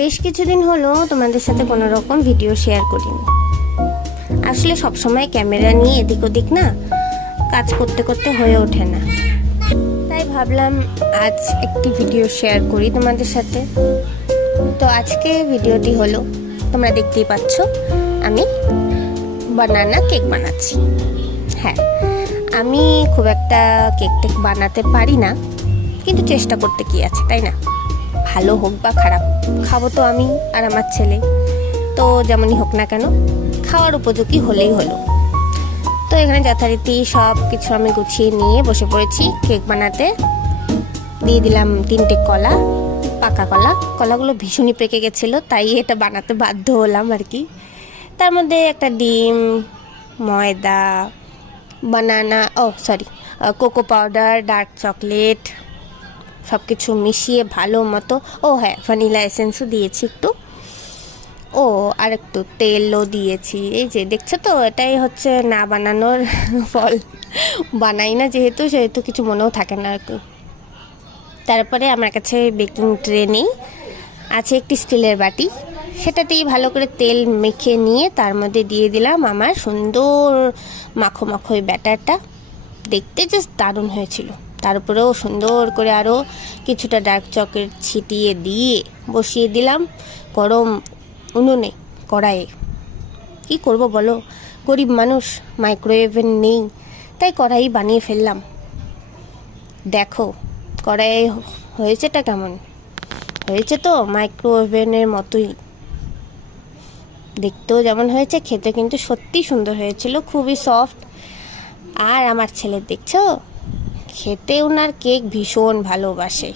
বেশ কিছুদিন হলো তোমাদের সাথে কোনো রকম ভিডিও শেয়ার করিনি। আসলে সবসময় ক্যামেরা নিয়ে এদিক ওদিক না কাজ করতে করতে হয়ে ওঠে না, তাই ভাবলাম আজ একটি ভিডিও শেয়ার করি তোমাদের সাথে। তো আজকে ভিডিওটি হলো, তোমরা দেখতেই পাচ্ছ আমি বানানা কেক বানাচ্ছি। হ্যাঁ, আমি খুব একটা কেক টেক বানাতে পারি না, কিন্তু চেষ্টা করতে কি আছে, তাই না? ভালো হোক বা খারাপ, খাবো তো আমি আর আমার ছেলে, তো যেমনই হোক না কেন খাওয়ার উপযোগী হলেই হলো। তো এখানে যথারীতি সব কিছু আমি গুছিয়ে নিয়ে বসে পড়েছি কেক বানাতে। দিয়ে দিলাম 3টে কলা, পাকা কলা। কলাগুলো ভীষণই পেকে গেছিলো, তাই এটা বানাতে বাধ্য হলাম আর কি। তার মধ্যে একটা ডিম, ময়দা, বানানা, কোকো পাউডার, ডার্ক চকলেট সব কিছু মিশিয়ে ভালো মতো, হ্যাঁ ভ্যানিলা এসেন্সও দিয়েছি একটু, আর একটু তেলও দিয়েছি। এই যে দেখছো তো, এটাই হচ্ছে না বানানোর ফল। বানাই না সেহেতু কিছু মনেও থাকে না আর কি। তারপরে আমার কাছে বেকিং ট্রে নেই, আছে একটি স্টিলের বাটি, সেটাতেই ভালো করে তেল মেখে নিয়ে তার মধ্যে দিয়ে দিলাম আমার সুন্দর মাখো মাখো ব্যাটারটা। দেখতে জাস্ট দারুণ হয়েছিল। তার উপরেও সুন্দর করে আরও কিছুটা ডার্ক চকলেট ছিটিয়ে দিয়ে বসিয়ে দিলাম গরম উনুনে, কড়াইয়ে। কী করব বলো, গরিব মানুষ, মাইক্রোওয়েভেন নেই, তাই কড়াই বানিয়ে ফেললাম। দেখো কড়াইয়ে হয়েছেটা কেমন হয়েছে, তো মাইক্রোওয়েভেনের মতোই দেখতেও যেমন হয়েছে, খেতে কিন্তু সত্যি সুন্দর হয়েছিল, খুবই সফট। আর আমার ছেলে দেখছো, খেতে ওনার কেক ভীষণ ভালোবাসে।